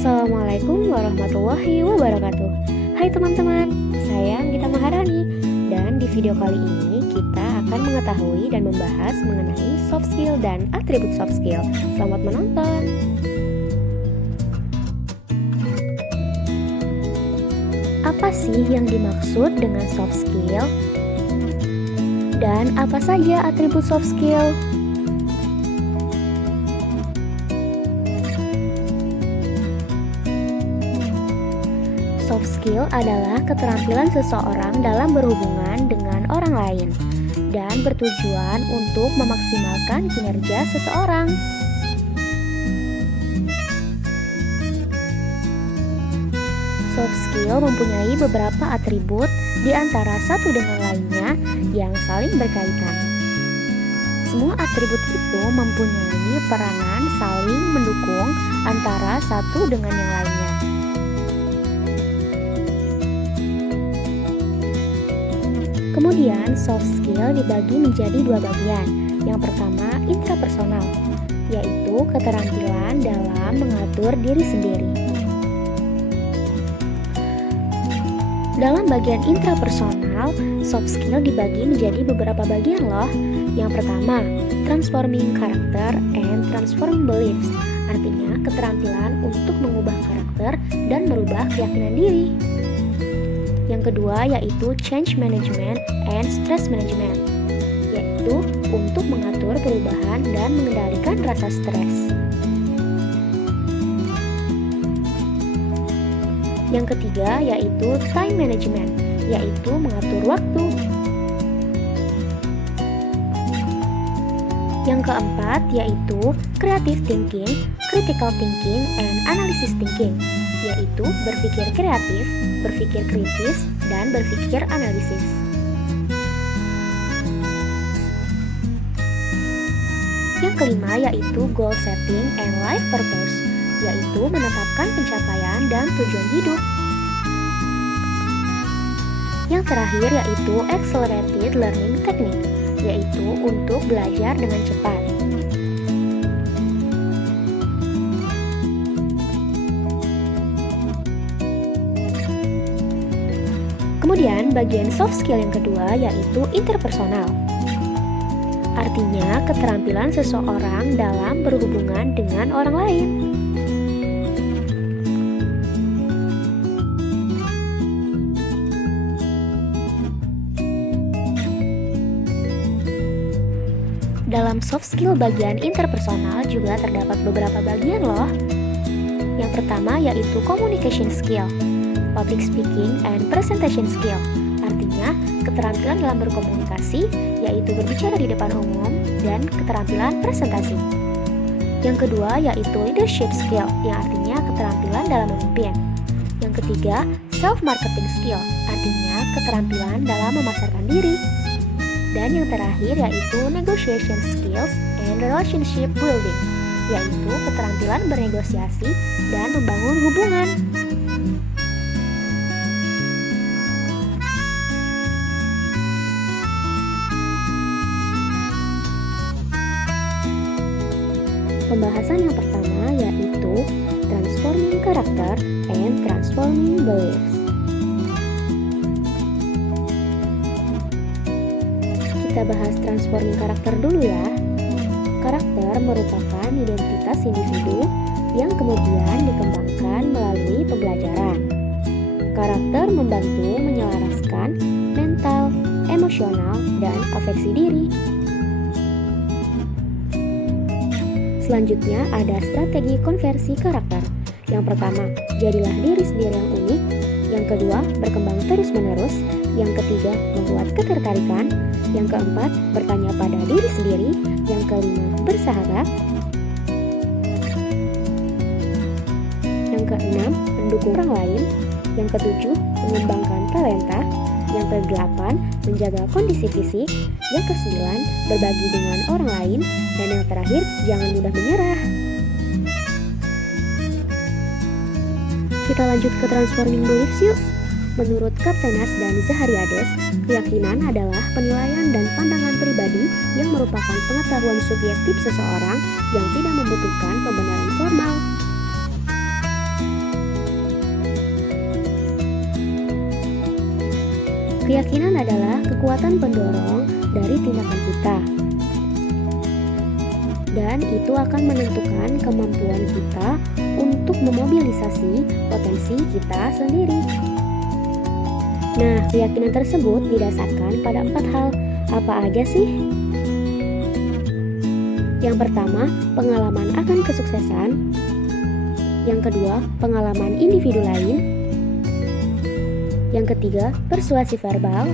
Assalamualaikum warahmatullahi wabarakatuh. Hai teman-teman, saya Anggita Maharani. Dan di video kali ini kita akan mengetahui dan membahas mengenai soft skill dan atribut soft skill. Selamat menonton. Apa sih yang dimaksud dengan soft skill? Dan apa saja atribut soft skill? Soft skill adalah keterampilan seseorang dalam berhubungan dengan orang lain dan bertujuan untuk memaksimalkan kinerja seseorang. Soft skill mempunyai beberapa atribut di antara satu dengan lainnya yang saling berkaitan. Semua atribut itu mempunyai peranan saling mendukung antara satu dengan yang lainnya. Kemudian, soft skill dibagi menjadi dua bagian. Yang pertama, intrapersonal, yaitu keterampilan dalam mengatur diri sendiri. Dalam bagian intrapersonal, soft skill dibagi menjadi beberapa bagian loh. Yang pertama, transforming character and transforming beliefs, artinya keterampilan untuk mengubah karakter dan merubah keyakinan diri. Yang kedua yaitu change management and stress management, yaitu untuk mengatur perubahan dan mengendalikan rasa stres. Yang ketiga yaitu time management, yaitu mengatur waktu. Yang keempat yaitu creative thinking, critical thinking, and analysis thinking, yaitu berpikir kreatif, berpikir kritis, dan berpikir analisis. Yang kelima yaitu goal setting and life purpose, yaitu menetapkan pencapaian dan tujuan hidup. Yang terakhir yaitu accelerated learning technique, yaitu untuk belajar dengan cepat. Kemudian bagian soft skill yang kedua yaitu interpersonal. Artinya keterampilan seseorang dalam berhubungan dengan orang lain. Dalam soft skill bagian interpersonal juga terdapat beberapa bagian loh. Yang pertama yaitu communication skill, public speaking and presentation skill, artinya keterampilan dalam berkomunikasi, yaitu berbicara di depan umum, dan keterampilan presentasi. Yang kedua yaitu leadership skill, yang artinya keterampilan dalam memimpin. Yang ketiga, self-marketing skill, artinya keterampilan dalam memasarkan diri. Dan yang terakhir yaitu negotiation skills and relationship building, yaitu keterampilan bernegosiasi dan membangun hubungan. Pembahasan yang pertama yaitu transforming character and transforming beliefs. Kita bahas transforming karakter dulu ya. Karakter merupakan identitas individu yang kemudian dikembangkan melalui pembelajaran. Karakter membantu menyelaraskan mental, emosional, dan afeksi diri. Selanjutnya ada strategi konversi karakter. Yang pertama, jadilah diri sendiri yang unik. Yang kedua, berkembang terus-menerus. Yang ketiga, membuat ketertarikan. Yang keempat, bertanya pada diri sendiri. Yang kelima, bersahabat. Yang keenam, mendukung orang lain. Yang ketujuh, mengembangkan talenta. Yang kedelapan, menjaga kondisi fisik. Yang kesembilan, berbagi dengan orang lain. Dan yang terakhir, jangan mudah menyerah. Kita lanjut ke transforming beliefs yuk. Menurut Kaptenas dan Zahariades, keyakinan adalah penilaian dan pandangan pribadi yang merupakan pengetahuan subjektif seseorang yang tidak membutuhkan pembenaran formal. Keyakinan adalah kekuatan pendorong dari tindakan kita, dan itu akan menentukan kemampuan kita untuk memobilisasi potensi kita sendiri. Nah, keyakinan tersebut didasarkan pada 4 hal. Apa aja sih? Yang pertama, pengalaman akan kesuksesan. Yang kedua, pengalaman individu lain. Yang ketiga, persuasi verbal.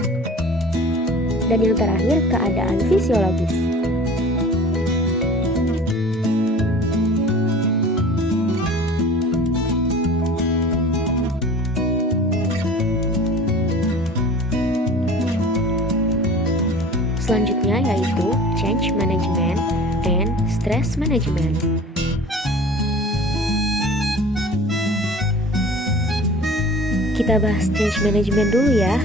Dan yang terakhir, keadaan fisiologis. Selanjutnya yaitu change management and stress management. Kita bahas change management dulu ya.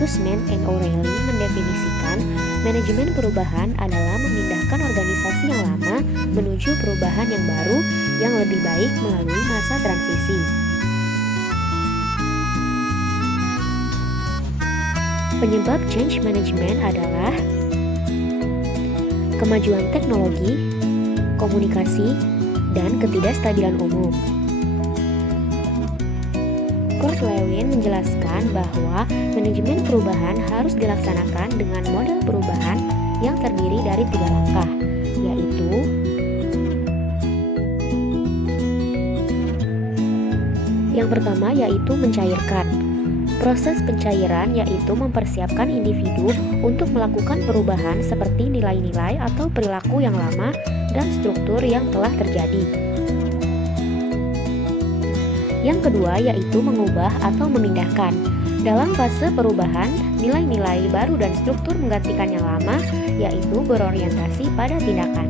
Tusman and O'Reilly mendefinisikan manajemen perubahan adalah memindahkan organisasi yang lama menuju perubahan yang baru yang lebih baik melalui masa transisi. Penyebab change management adalah kemajuan teknologi, komunikasi, dan ketidakstabilan umum. Kurt Lewin menjelaskan bahwa manajemen perubahan harus dilaksanakan dengan model perubahan yang terdiri dari 3 langkah, yaitu yang pertama yaitu mencairkan. Proses pencairan yaitu mempersiapkan individu untuk melakukan perubahan seperti nilai-nilai atau perilaku yang lama dan struktur yang telah terjadi. Yang kedua yaitu mengubah atau memindahkan. Dalam fase perubahan, nilai-nilai baru dan struktur menggantikan yang lama, yaitu berorientasi pada tindakan.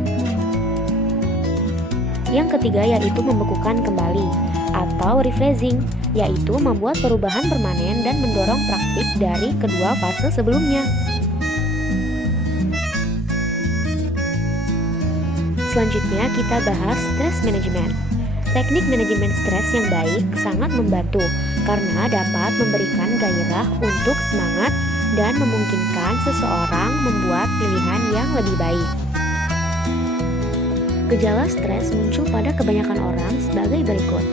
Yang ketiga yaitu membekukan kembali atau rephrasing, yaitu membuat perubahan permanen dan mendorong praktik dari kedua fase sebelumnya. Selanjutnya kita bahas stress management. Teknik manajemen stres yang baik sangat membantu karena dapat memberikan gairah untuk semangat dan memungkinkan seseorang membuat pilihan yang lebih baik. Gejala stres muncul pada kebanyakan orang sebagai berikut.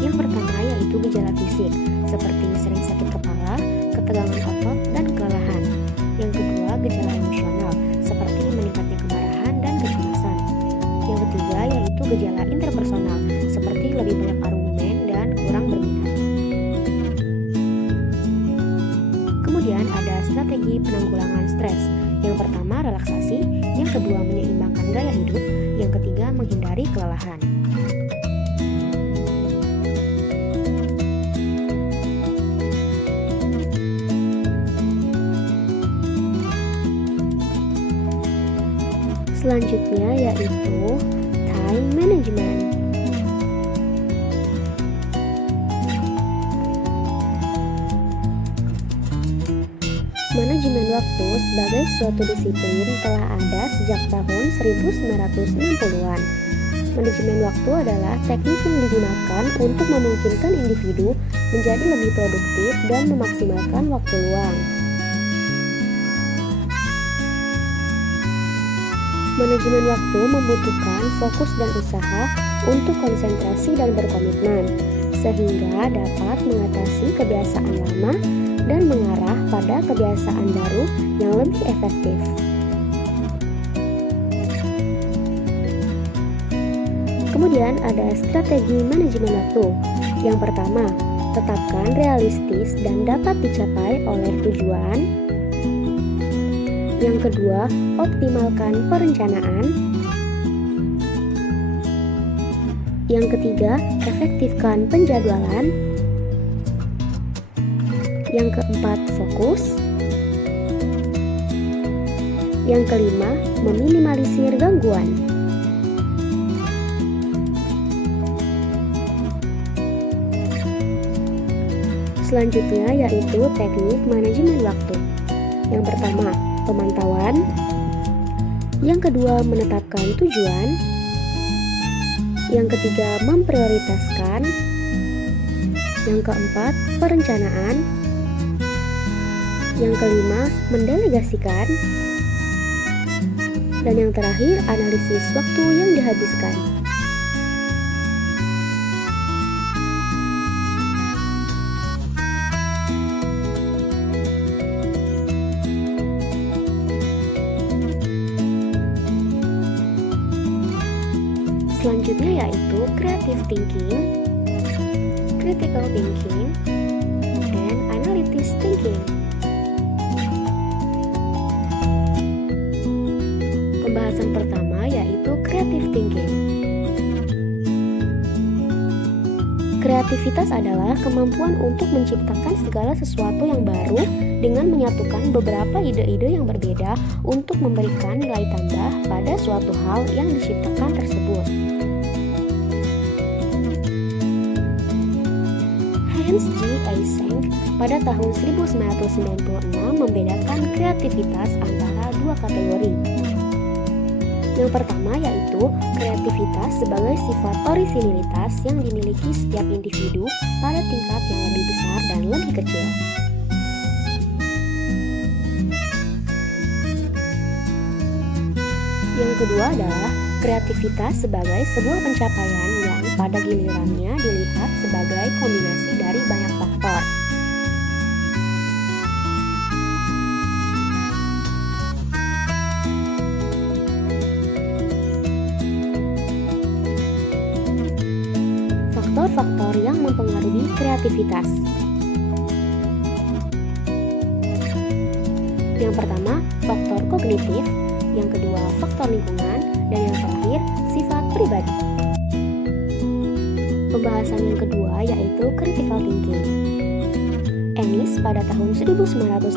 Yang pertama yaitu gejala fisik, seperti sering sakit kepala, ketegangan otot, dan kelelahan. Yang kedua, gejala emosional, seperti meningkatnya kemarahan dan kecemasan. Yang ketiga yaitu gejala interpersonal, seperti lebih banyak argumen dan kurang berminat. Kemudian ada strategi penanggulangan stres. Yang pertama relaksasi, yang kedua menyeimbangkan gaya hidup, yang ketiga menghindari kelelahan. Selanjutnya yaitu time management. Manajemen waktu sebagai suatu disiplin telah ada sejak tahun 1960-an. Manajemen waktu adalah teknik yang digunakan untuk memungkinkan individu menjadi lebih produktif dan memaksimalkan waktu luang. Manajemen waktu membutuhkan fokus dan usaha untuk konsentrasi dan berkomitmen, sehingga dapat mengatasi kebiasaan lama dan mengarah pada kebiasaan baru yang lebih efektif. Kemudian ada strategi manajemen waktu. Yang pertama, tetapkan realistis dan dapat dicapai oleh tujuan. Yang kedua, optimalkan perencanaan. Yang ketiga, efektifkan penjadwalan. Yang keempat, fokus. Yang kelima, meminimalisir gangguan. Selanjutnya yaitu teknik manajemen waktu. Yang pertama, pemantauan. Yang kedua, menetapkan tujuan. Yang ketiga, memprioritaskan. Yang keempat, perencanaan. Yang kelima, mendelegasikan. Dan yang terakhir, analisis waktu yang dihabiskan. Selanjutnya yaitu creative thinking, critical thinking, dan analytic thinking. Pembahasan pertama yaitu creative thinking. Kreativitas adalah kemampuan untuk menciptakan segala sesuatu yang baru dengan menyatukan beberapa ide-ide yang berbeda untuk memberikan nilai tambah pada suatu hal yang diciptakan tersebut. Hans G. Eysenck pada tahun 1996 membedakan kreativitas antara dua kategori. Yang pertama yaitu kreativitas sebagai sifat orisinilitas yang dimiliki setiap individu pada tingkat yang lebih besar dan lebih kecil. Yang kedua adalah kreativitas sebagai sebuah pencapaian yang pada gilirannya dilihat sebagai kombinasi dari banyak faktor. Faktor-faktor yang mempengaruhi kreativitas. Yang pertama, faktor kognitif. Yang kedua, faktor lingkungan. Dan yang terakhir, sifat pribadi. Pembahasan yang kedua yaitu critical thinking. Ennis pada tahun 1989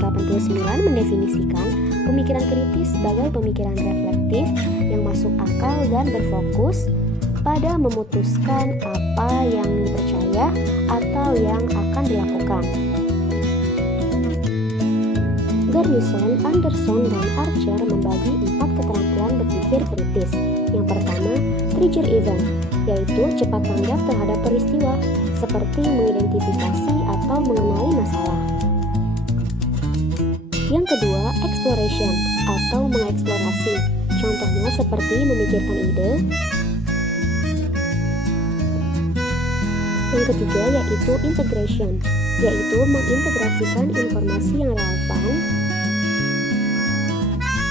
mendefinisikan pemikiran kritis sebagai pemikiran reflektif yang masuk akal dan berfokus pada memutuskan apa yang dipercaya atau yang akan dilakukan. Garrison, Anderson, dan Archer membagi 4 keterampilan berpikir kritis. Yang pertama, trigger event, yaitu cepat tanggap terhadap peristiwa, seperti mengidentifikasi atau mengenali masalah. Yang kedua, exploration, atau mengeksplorasi, contohnya seperti memikirkan ide. Yang ketiga yaitu integration, yaitu mengintegrasikan informasi yang relevan.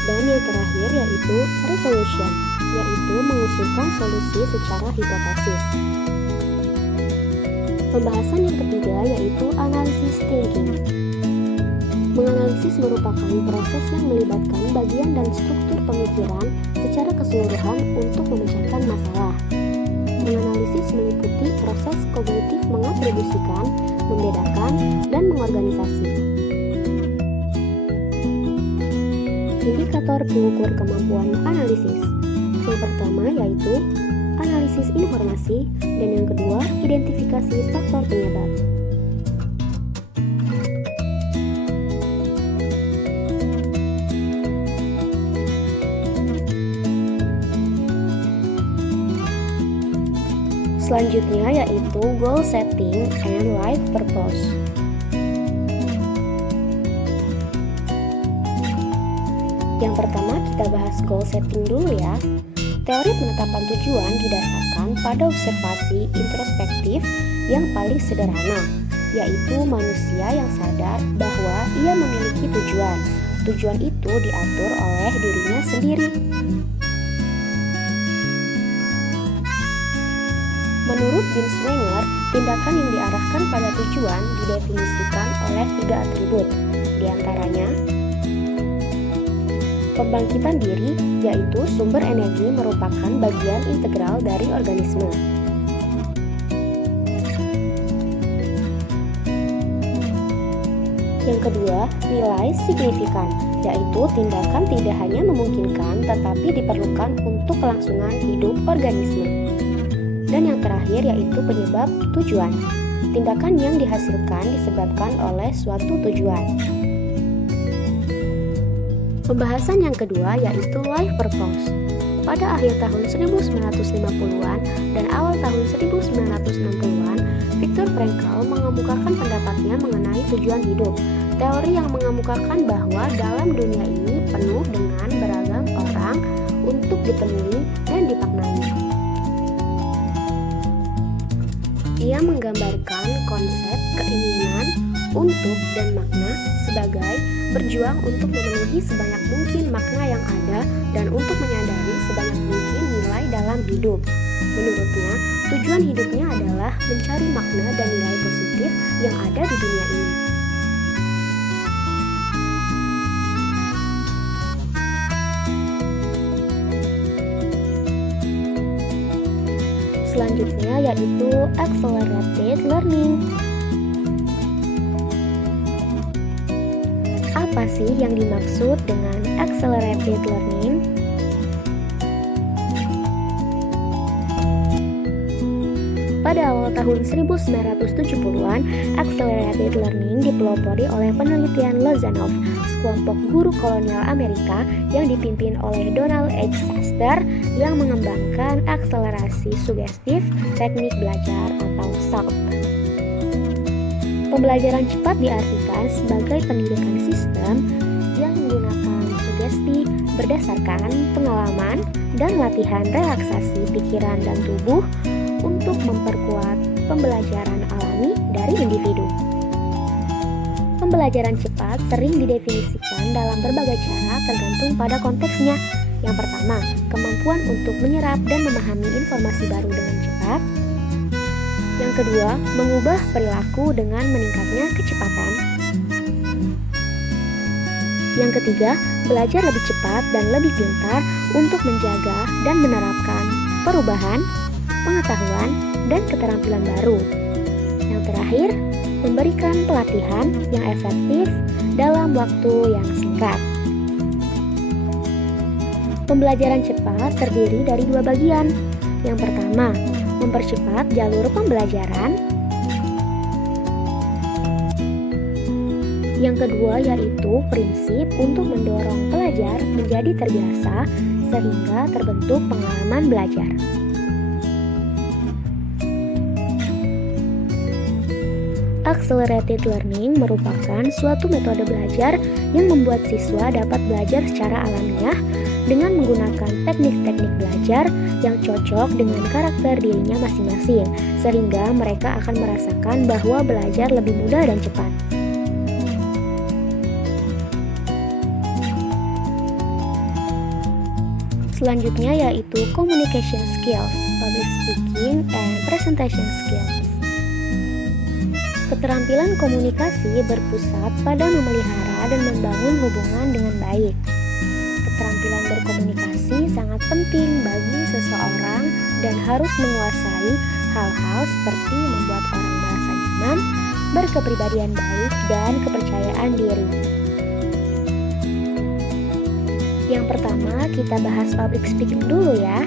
Dan yang terakhir yaitu resolution, yaitu mengusulkan solusi secara hipotesis. Pembahasan yang ketiga yaitu analysis thinking. Menganalisis merupakan proses yang melibatkan bagian dan struktur pemikiran secara keseluruhan untuk memecahkan masalah. Menganalisis meliputi proses kognitif mengatribusikan, membedakan, dan mengorganisasi. Indikator pengukur kemampuan analisis. Yang pertama yaitu analisis informasi, dan yang kedua identifikasi faktor penyebab. Selanjutnya yaitu goal setting and life purpose. Yang pertama kita bahas goal setting dulu ya. Teori penetapan tujuan didasarkan pada observasi introspektif yang paling sederhana, yaitu manusia yang sadar bahwa ia memiliki tujuan. Tujuan itu diatur oleh dirinya sendiri. Menurut James Wenger, tindakan yang diarahkan pada tujuan didefinisikan oleh 3 atribut, diantaranya pembangkitan diri, yaitu sumber energi merupakan bagian integral dari organisme. Yang kedua, nilai signifikan, yaitu tindakan tidak hanya memungkinkan tetapi diperlukan untuk kelangsungan hidup organisme. Dan yang terakhir yaitu penyebab tujuan, tindakan yang dihasilkan disebabkan oleh suatu tujuan. Pembahasan yang kedua yaitu life purpose. Pada akhir tahun 1950-an dan awal tahun 1960-an, Viktor Frankl mengemukakan pendapatnya mengenai tujuan hidup, teori yang mengemukakan bahwa dalam dunia ini penuh dengan beragam orang untuk dipenuhi dan dipaknai. Ia menggambarkan konsep keinginan untuk dan makna sebagai berjuang untuk memenuhi sebanyak mungkin makna yang ada dan untuk menyadari sebanyak mungkin nilai dalam hidup. Menurutnya, tujuan hidupnya adalah mencari makna dan nilai positif yang ada di dunia ini. Selanjutnya yaitu accelerated learning. Apa sih yang dimaksud dengan accelerated learning? Pada awal tahun 1970-an, accelerated learning dipelopori oleh penelitian Lozanov, sekelompok guru kolonial Amerika yang dipimpin oleh Donald H. Suster yang mengembangkan akselerasi sugestif teknik belajar atau SALT. Pembelajaran cepat diartikan sebagai pendidikan sistem yang menggunakan sugesti berdasarkan pengalaman dan latihan relaksasi pikiran dan tubuh untuk memperkuat pembelajaran alami dari individu. Pembelajaran cepat sering didefinisikan dalam berbagai cara tergantung pada konteksnya. Yang pertama, kemampuan untuk menyerap dan memahami informasi baru dengan cepat. Yang kedua, mengubah perilaku dengan meningkatnya kecepatan. Yang ketiga, belajar lebih cepat dan lebih pintar untuk menjaga dan menerapkan perubahan, pengetahuan, dan keterampilan baru. Yang terakhir, memberikan pelatihan yang efektif dalam waktu yang singkat. Pembelajaran cepat terdiri dari dua bagian. Yang pertama, mempercepat jalur pembelajaran. Yang kedua yaitu prinsip untuk mendorong pelajar menjadi terbiasa sehingga terbentuk pengalaman belajar. Accelerated learning merupakan suatu metode belajar yang membuat siswa dapat belajar secara alamiah dengan menggunakan teknik-teknik belajar yang cocok dengan karakter dirinya masing-masing, sehingga mereka akan merasakan bahwa belajar lebih mudah dan cepat. Selanjutnya yaitu communication skills, public speaking, and presentation skills. Keterampilan komunikasi berpusat pada memelihara dan membangun hubungan dengan baik. Keterampilan berkomunikasi sangat penting bagi seseorang dan harus menguasai hal-hal seperti membuat orang merasa nyaman, berkepribadian baik, dan kepercayaan diri. Yang pertama, kita bahas public speaking dulu ya.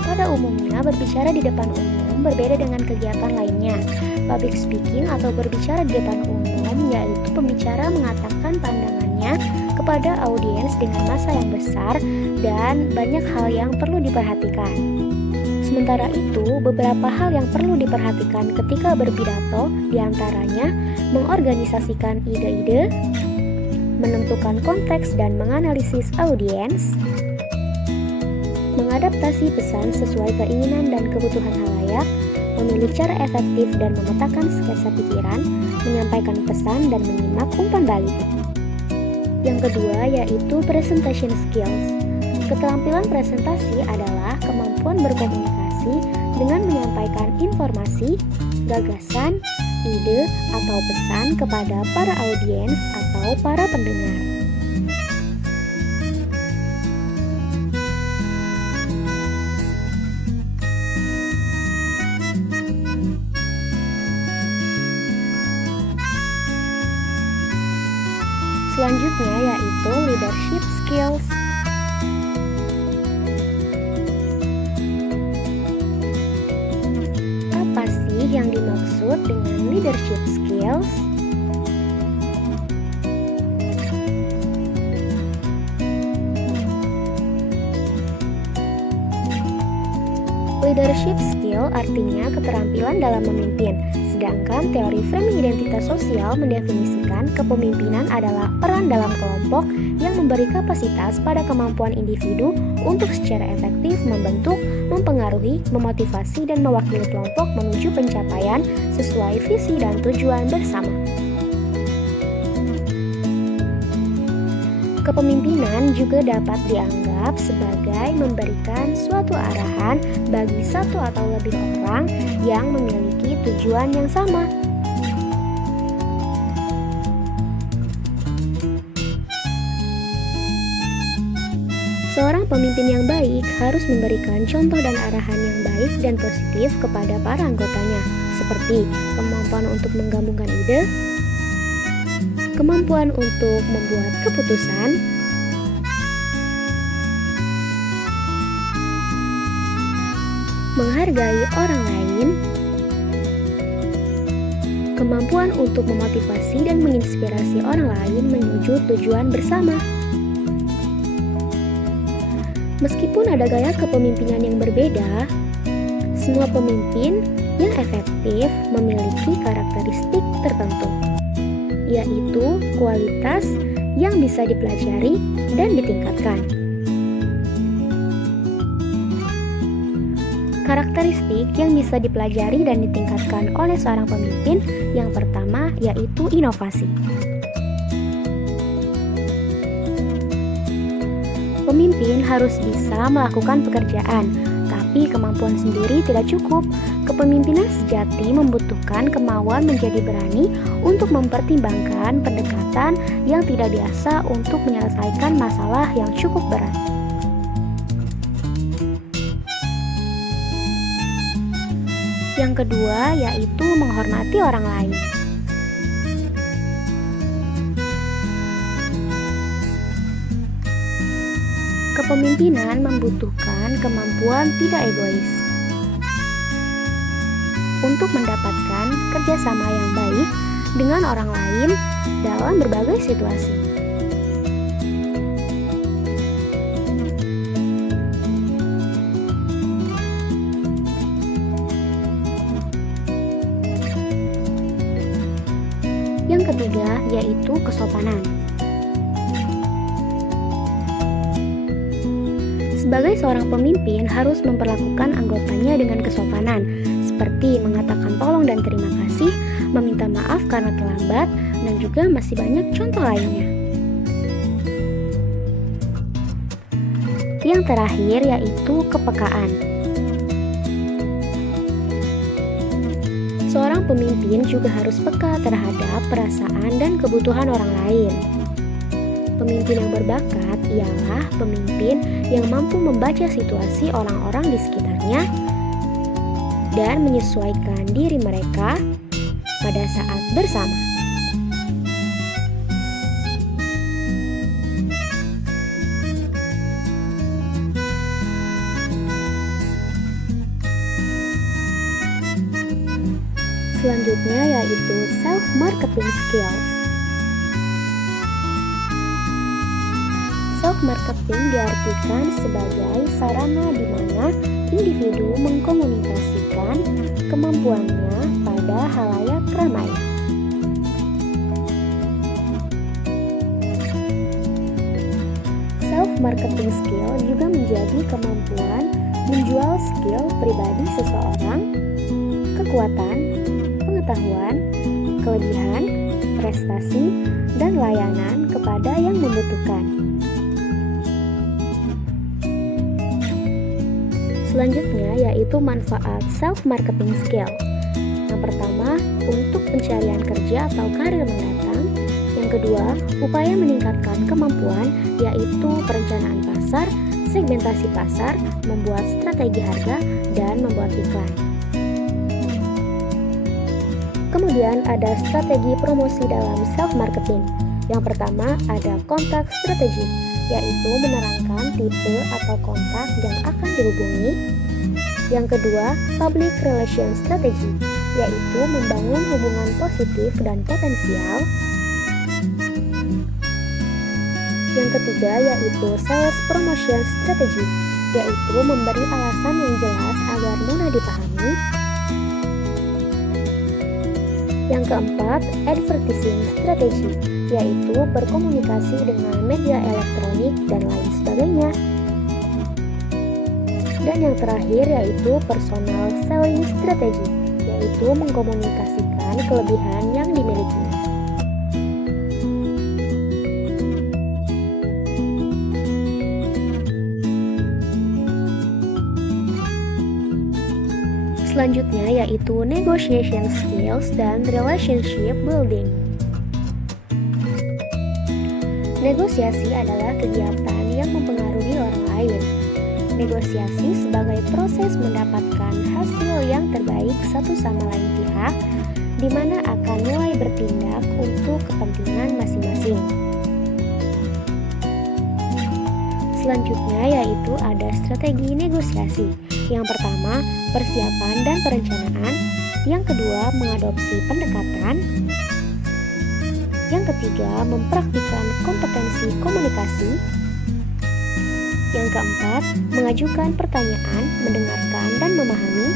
Pada umumnya, berbicara di depan umum berbeda dengan kegiatan lainnya. Public speaking atau berbicara di depan umum yaitu pembicara mengatakan pandangannya kepada audiens dengan massa yang besar dan banyak hal yang perlu diperhatikan. Sementara itu, beberapa hal yang perlu diperhatikan ketika berpidato diantaranya mengorganisasikan ide-ide, menentukan konteks dan menganalisis audiens, mengadaptasi pesan sesuai keinginan dan kebutuhan halayak, memilih cara efektif dan memetakan sketsa pikiran, menyampaikan pesan dan menyimak umpan balik. Yang kedua yaitu presentation skills. Keterampilan presentasi adalah kemampuan berkomunikasi dengan menyampaikan informasi, gagasan, ide, atau pesan kepada para audiens atau para pendengar. Selanjutnya yaitu leadership skills. Apa sih yang dimaksud dengan leadership skills? Leadership skill artinya keterampilan dalam memimpin, Sedangkan teori framing identitas sosial mendefinisikan kepemimpinan adalah peran dalam kelompok yang memberi kapasitas pada kemampuan individu untuk secara efektif membentuk, mempengaruhi, memotivasi, dan mewakili kelompok menuju pencapaian sesuai visi dan tujuan bersama. Kepemimpinan juga dapat dianggap sebagai memberikan suatu arahan bagi satu atau lebih orang yang memiliki tujuan yang sama. Seorang pemimpin yang baik harus memberikan contoh dan arahan yang baik dan positif kepada para anggotanya, seperti kemampuan untuk menggabungkan ide, kemampuan untuk membuat keputusan, menghargai orang lain, kemampuan untuk memotivasi dan menginspirasi orang lain menuju tujuan bersama. Meskipun ada gaya kepemimpinan yang berbeda, semua pemimpin yang efektif memiliki karakteristik tertentu, yaitu kualitas yang bisa dipelajari dan ditingkatkan. Karakteristik yang bisa dipelajari dan ditingkatkan oleh seorang pemimpin yang pertama yaitu inovasi. Pemimpin harus bisa melakukan pekerjaan, tapi kemampuan sendiri tidak cukup. Kepemimpinan sejati membutuhkan kemauan menjadi berani untuk mempertimbangkan pendekatan yang tidak biasa untuk menyelesaikan masalah yang cukup berat. Yang kedua yaitu menghormati orang lain. Kepemimpinan membutuhkan kemampuan tidak egois untuk mendapatkan kerjasama yang baik dengan orang lain dalam berbagai situasi. Yang ketiga yaitu kesopanan. Sebagai seorang pemimpin harus memperlakukan anggotanya dengan kesopanan, seperti mengatakan tolong dan terima kasih, meminta maaf karena terlambat, dan juga masih banyak contoh lainnya. Yang terakhir yaitu kepekaan. Seorang pemimpin juga harus peka terhadap perasaan dan kebutuhan orang lain. Pemimpin yang berbakat ialah pemimpin yang mampu membaca situasi orang-orang di sekitarnya dan menyesuaikan diri mereka pada saat bersama. Selanjutnya yaitu self-marketing skills. Self-marketing diartikan sebagai sarana di mana individu mengkomunikasikan kemampuannya pada halayak ramai. Self-marketing skill juga menjadi kemampuan menjual skill pribadi seseorang, kekuatan, pengetahuan, kelebihan, prestasi, dan layanan kepada yang membutuhkan. Selanjutnya yaitu manfaat self-marketing skill. Yang pertama, untuk pencarian kerja atau karir mendatang. Yang kedua, upaya meningkatkan kemampuan yaitu perencanaan pasar, segmentasi pasar, membuat strategi harga, dan membuat iklan. Kemudian ada strategi promosi dalam self-marketing. Yang pertama ada kontak strategi, yaitu menerangkan tipe atau kontak yang akan dihubungi. Yang kedua, public relation strategy, yaitu membangun hubungan positif dan potensial. Yang ketiga yaitu sales promotion strategy, yaitu memberi alasan yang jelas agar mudah dipahami. Yang keempat, advertising strategy, yaitu berkomunikasi dengan media elektronik dan lain sebagainya. Dan yang terakhir yaitu personal selling strategy, yaitu mengkomunikasikan kelebihan yang dimiliki. Selanjutnya yaitu negotiation skills dan relationship building. Negosiasi adalah kegiatan yang mempengaruhi orang lain. Negosiasi sebagai proses mendapatkan hasil yang terbaik satu sama lain pihak, di mana akan mulai bertindak untuk kepentingan masing-masing. Selanjutnya yaitu ada strategi negosiasi. Yang pertama, persiapan dan perencanaan. Yang kedua, mengadopsi pendekatan. Yang ketiga, mempraktikkan kompetensi komunikasi. Yang keempat, mengajukan pertanyaan, mendengarkan dan memahami.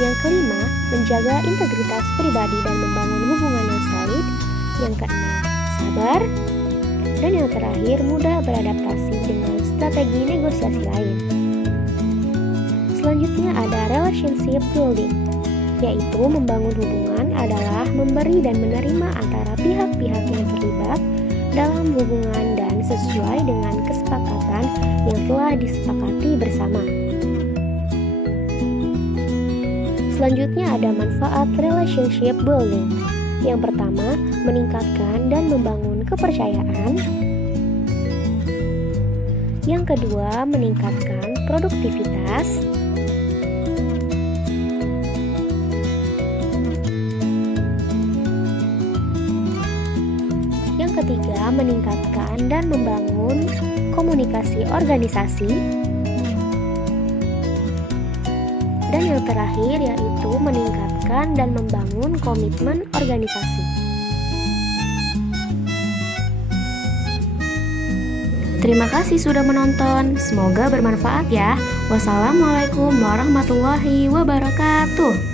Yang kelima, menjaga integritas pribadi dan membangun hubungan yang solid. Yang keenam, sabar. Dan yang terakhir, mudah beradaptasi dengan strategi negosiasi lain. Selanjutnya ada relationship building, yaitu membangun hubungan adalah memberi dan menerima antara pihak-pihak yang terlibat dalam hubungan dan sesuai dengan kesepakatan yang telah disepakati bersama. Selanjutnya ada manfaat relationship building. Yang pertama, meningkatkan dan membangun kepercayaan. Yang kedua, meningkatkan produktivitas. Yang ketiga, meningkatkan dan membangun komunikasi organisasi. Dan yang terakhir yaitu meningkatkan dan membangun komitmen organisasi. Terima kasih sudah menonton, semoga bermanfaat ya. Wassalamualaikum warahmatullahi wabarakatuh.